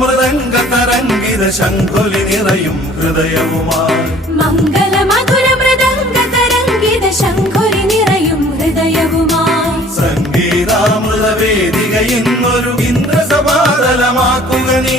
മൃതംഗ തരംഗിത ശംഖുലി നിറയും ഹൃദയവുമാർ മംഗള മധുര മൃതംഗ തരംഗിത ശംഖുലി നിറയും ഹൃദയവുമാർ സംഗീതാമൃത വേദിക ഇന്നൊരു ഇന്ദ്രസപാതലമാക്കുക നീ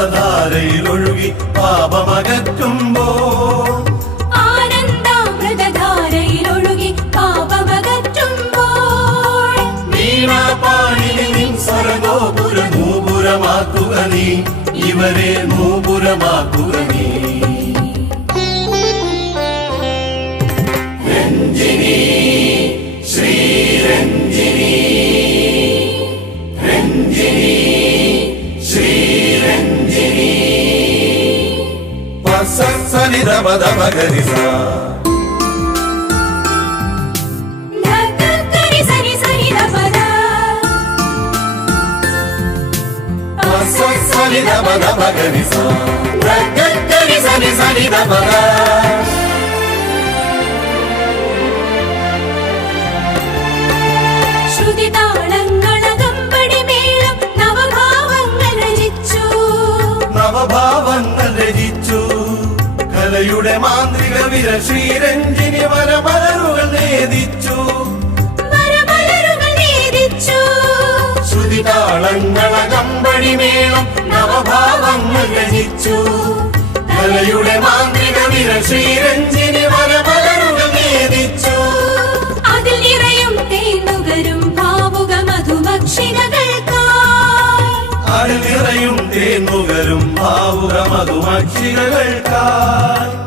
ജലധാരയിൽ ഒഴുകി പാപമകറ്റുമ്പോ ആനന്ദാമൃതധാരയിൽ ഒഴുകി പാപമകറ്റുമ്പോ മീനാപാണിനിൻ സർഗോപുര നൂപുരമാക്കുക നീ ഇവരെ നൂപുരമാക്കുക നീ Ranjini Shri Ranjini രഞ്ജിനീ da dama da Macariza. Passou em solidão da Macariza. Da Cacariza, Nizani da Macariza. ഇന്ത്യയുടെ മാന്ത്രിക വിരൽ ശ്രീരഞ്ജിനി വരപലരുകൾ നേതിച്ചു ശ്രുതിതാളങ്ങളകമ്പടി മേളം നവഭാവങ്ങൾ രചിച്ചു കലയുടെ മാന്ത്രിക വിരൽ ശ്രീരഞ്ജിനി വരപലരുകൾ നേതിച്ചു അതിൽ നിറയും തേനുകരും ഭാവുക മധുഭക്ഷികകൾ അതിൽ നിറയും തേനുകരും ഭാവുക